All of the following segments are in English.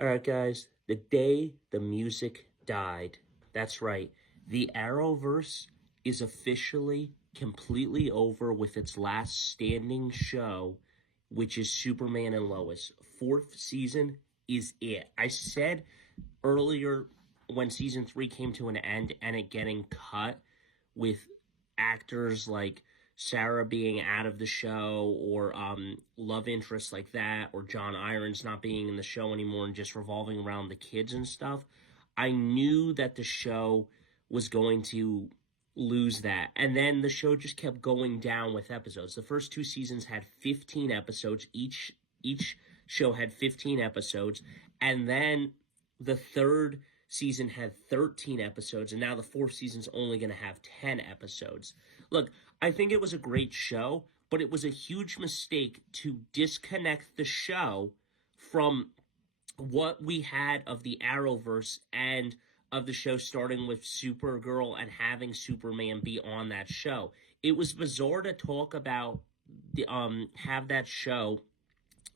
All right, guys. The day the music died. That's right. The Arrowverse is officially completely over with its last standing show, which is Superman and Lois. Fourth season is it. I said earlier when season 3 came to an end and it getting cut with actors like Sarah being out of the show or love interests like that or John Irons not being in the show anymore and just revolving around the kids and stuff, I knew that the show was going to lose that. And then the show just kept going down with episodes. The first 2 seasons had 15 episodes. Each show had 15 episodes. And then the third season had 13 episodes, and now the fourth season's only going to have 10 episodes. Look, I think it was a great show, but it was a huge mistake to disconnect the show from what we had of the Arrowverse and of the show starting with Supergirl and having Superman be on that show. It was bizarre to talk about have that show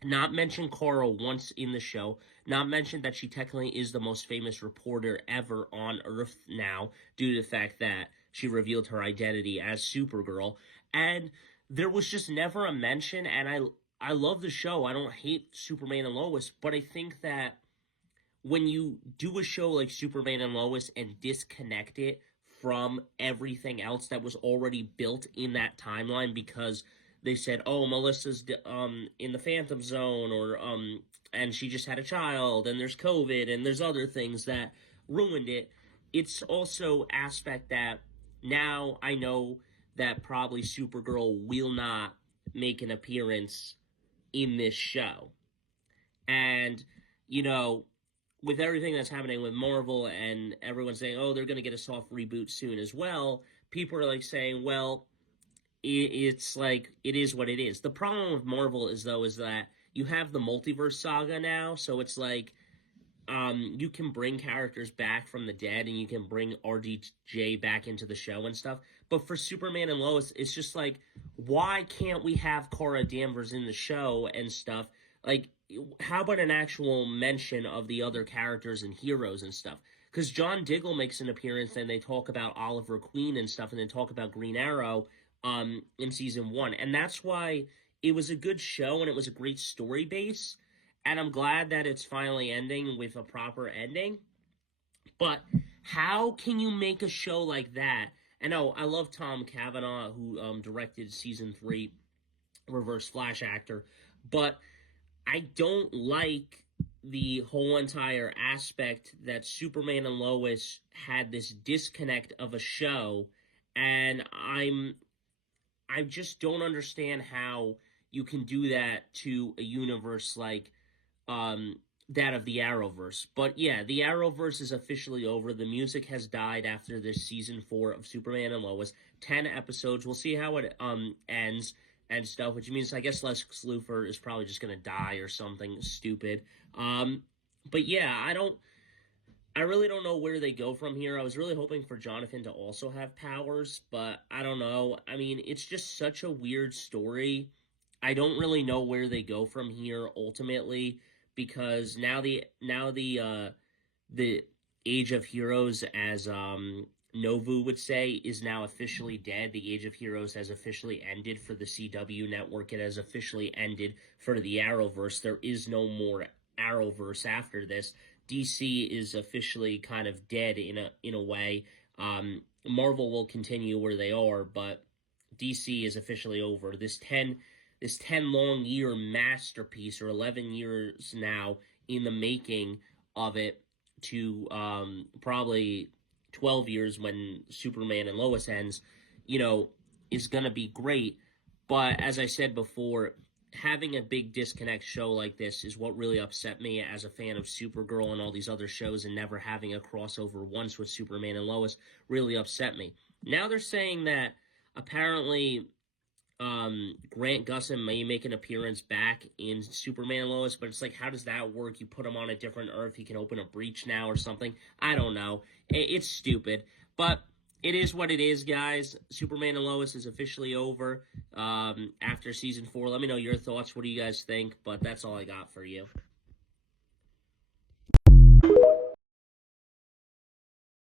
not mention Coral once in the show, not mention that she technically is the most famous reporter ever on Earth now, due to the fact that she revealed her identity as Supergirl, and there was just never a mention, and I love the show. I don't hate Superman and Lois, but I think that when you do a show like Superman and Lois and disconnect it from everything else that was already built in that timeline because they said, oh, Melissa's in the Phantom Zone, or and she just had a child, and there's COVID, and there's other things that ruined it. It's also aspect that now I know that probably Supergirl will not make an appearance in this show. And, with everything that's happening with Marvel and everyone saying, oh, they're going to get a soft reboot soon as well, people are saying, well, it's it is what it is. The problem with Marvel is that you have the multiverse saga now, so it's you can bring characters back from the dead and you can bring RDJ back into the show and stuff. But for Superman and Lois, it's just why can't we have Kara Danvers in the show and stuff? How about an actual mention of the other characters and heroes and stuff? Because John Diggle makes an appearance and they talk about Oliver Queen and stuff, and then talk about Green Arrow in season 1. And that's why it was a good show and it was a great story base. And I'm glad that it's finally ending with a proper ending. But how can you make a show like that? And I love Tom Cavanaugh, who directed season 3, Reverse Flash actor. But I don't like the whole entire aspect that Superman and Lois had this disconnect of a show. And I just don't understand how you can do that to a universe like that of the Arrowverse. But yeah, the Arrowverse is officially over. The music has died after this season 4 of Superman and Lois. 10 episodes. We'll see how it ends and stuff, which means I guess Lex Luthor is probably just going to die or something stupid. But yeah, I really don't know where they go from here. I was really hoping for Jonathan to also have powers, but I don't know. I mean, it's just such a weird story. I don't really know where they go from here ultimately, because now the Age of Heroes, as Novu would say, is now officially dead. The Age of Heroes has officially ended for the CW network. It has officially ended for the Arrowverse. There is no more Arrowverse after this. DC is officially kind of dead in a way. Marvel will continue where they are, but DC is officially over. This 10 long year masterpiece, or 11 years now in the making of it, to probably 12 years when Superman and Lois ends, is going to be great. But as I said before, having a big disconnect show like this is what really upset me as a fan of Supergirl and all these other shows, and never having a crossover once with Superman and Lois really upset me. Now they're saying that apparently Grant Gustin may make an appearance back in Superman and Lois, but it's how does that work? You put him on a different Earth, he can open a breach now or something. I don't know. It's stupid. But it is what it is, guys. Superman and Lois is officially over after season 4. Let me know your thoughts. What do you guys think? But that's all I got for you.